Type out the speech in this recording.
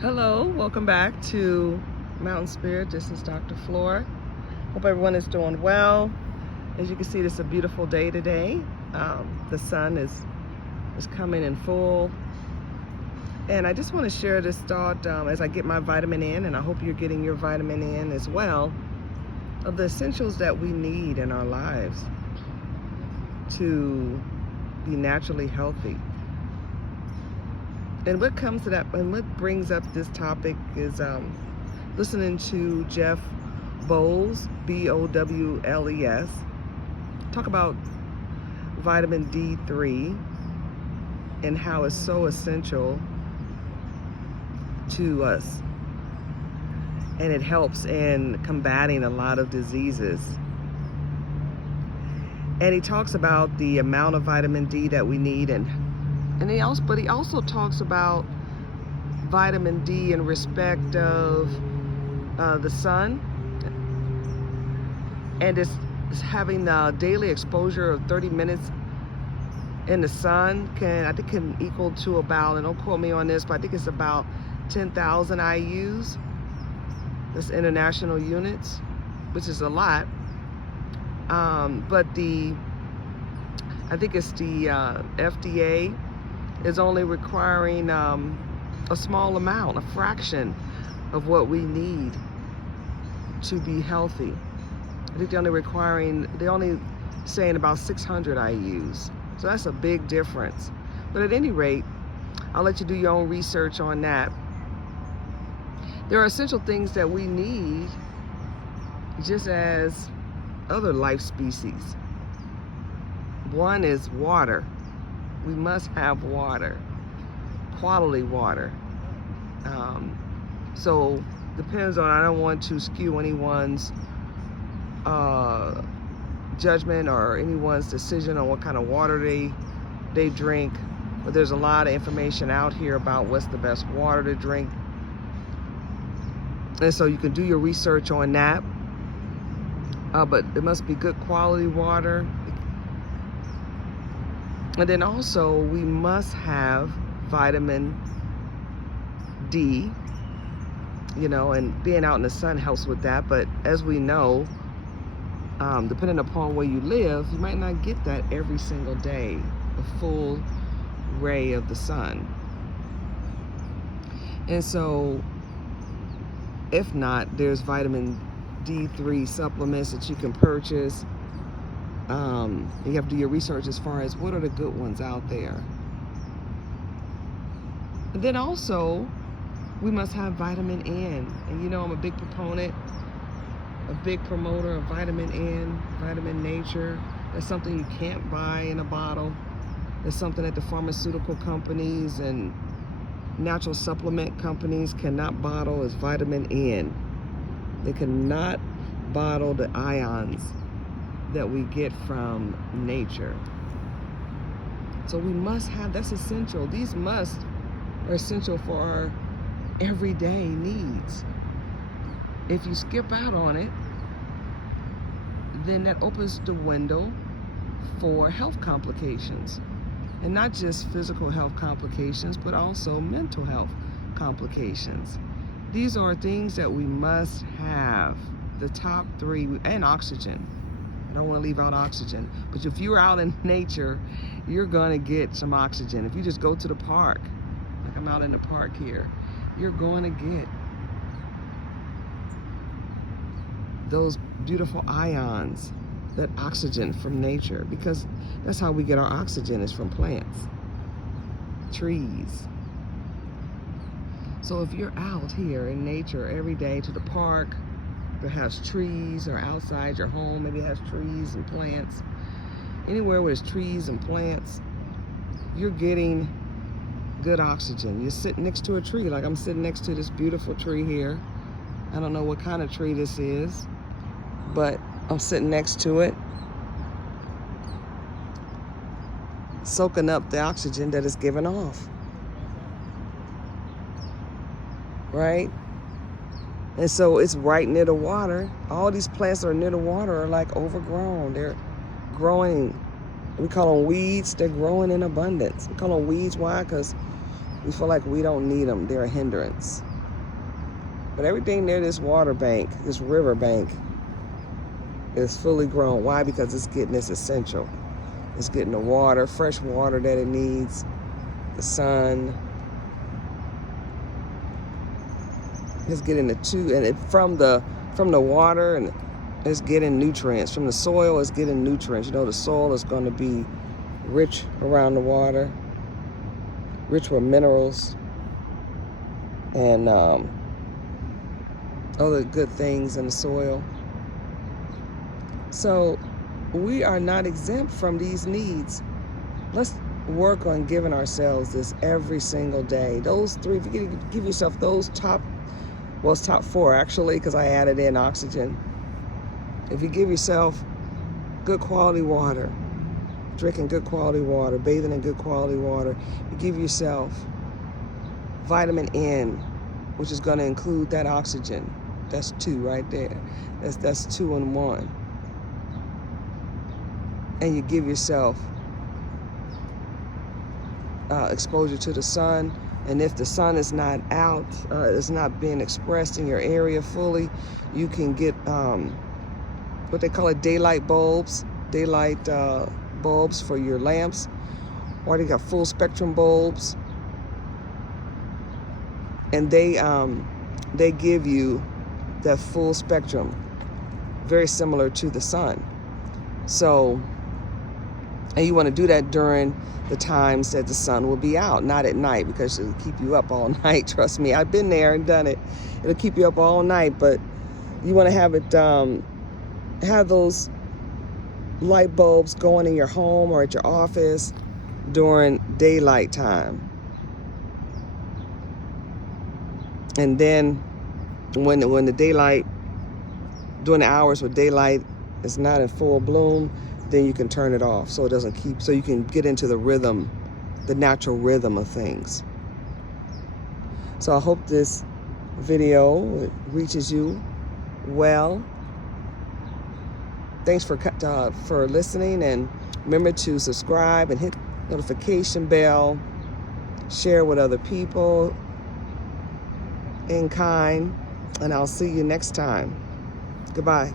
Hello, welcome back to Mountain Spirit. This is Dr. Flora. Hope everyone is doing well. As you can see, this is a beautiful day today. The sun is coming in full. And I just want to share this thought as I get my vitamin in, and I hope you're getting your vitamin in as well, of the essentials that we need in our lives to be naturally healthy. And what comes to that, and what brings up this topic is listening to Jeff Bowles, Bowles, talk about vitamin D3 and how it's so essential to us. And it helps in combating a lot of diseases. And he talks about the amount of vitamin D that we need, but he also talks about vitamin D in respect of the sun, and it's having the daily exposure of 30 minutes in the sun can equal to about, and don't quote me on this, but I think it's about 10,000 IUs. That's international units, which is a lot. But I think it's the FDA is only requiring a small amount, a fraction of what we need to be healthy. I think they're only saying about 600 IUs. So that's a big difference. But at any rate, I'll let you do your own research on that. There are essential things that we need just as other life species. One is water. We must have water, quality water. So depends on, I don't want to skew anyone's judgment or anyone's decision on what kind of water they drink, but there's a lot of information out here about what's the best water to drink. And so you can do your research on that, but it must be good quality water. And then also we must have vitamin D, and being out in the sun helps with that. But as we know, depending upon where you live, you might not get that every single day, a full ray of the sun. And so if not, there's vitamin D3 supplements that you can purchase. You have to do your research as far as what are the good ones out there. And then also, we must have vitamin N. And I'm a big proponent, a big promoter of vitamin N, vitamin nature. That's something you can't buy in a bottle. It's something that the pharmaceutical companies and natural supplement companies cannot bottle, is vitamin N. They cannot bottle the ions that we get from nature. So we must have, that's essential. These are essential for our everyday needs. If you skip out on it, then that opens the window for health complications. And not just physical health complications, but also mental health complications. These are things that we must have. The top three, and oxygen. I don't want to leave out oxygen. But if you're out in nature, you're going to get some oxygen. If you just go to the park, like I'm out in the park here, you're going to get those beautiful ions, that oxygen from nature, because that's how we get our oxygen, is from plants, trees. So if you're out here in nature every day, to the park that has trees, or outside your home, maybe it has trees and plants, anywhere where there's trees and plants, you're getting good oxygen. You're sitting next to a tree, like I'm sitting next to this beautiful tree here. I don't know what kind of tree this is, but I'm sitting next to it, soaking up the oxygen that it's giving off, right? And so it's right near the water. All these plants that are near the water are like overgrown. They're growing, we call them weeds. They're growing in abundance. We call them weeds, why? Because we feel like we don't need them. They're a hindrance. But everything near this water bank, this river bank, is fully grown. Why? Because it's getting its essential. It's getting the water, fresh water that it needs, the sun. It's getting from the water, and it's getting nutrients. From the soil, it's getting nutrients. You know, the soil is going to be rich around the water, rich with minerals and other good things in the soil. So we are not exempt from these needs. Let's work on giving ourselves this every single day. Those three, if you give yourself those it's top four actually, because I added in oxygen. If you give yourself good quality water, drinking good quality water, bathing in good quality water, you give yourself vitamin N, which is going to include that oxygen. That's 2 right there. That's 2 in 1. And you give yourself exposure to the sun. And if the sun is not out, it's not being expressed in your area fully, you can get what they call daylight bulbs for your lamps, or they got full spectrum bulbs, and they give you that full spectrum, very similar to the sun. So, and you want to do that during the times that the sun will be out, not at night, because it'll keep you up all night. Trust me, I've been there and done it. It'll keep you up all night, but you want to have it, have those light bulbs going in your home or at your office during daylight time. And then when the daylight, during the hours where daylight is not in full bloom, then you can turn it off so it doesn't keep, so you can get into the rhythm, the natural rhythm of things. So I hope this video reaches you well. Thanks for listening, and remember to subscribe and hit the notification bell, share with other people in kind, and I'll see you next time. Goodbye.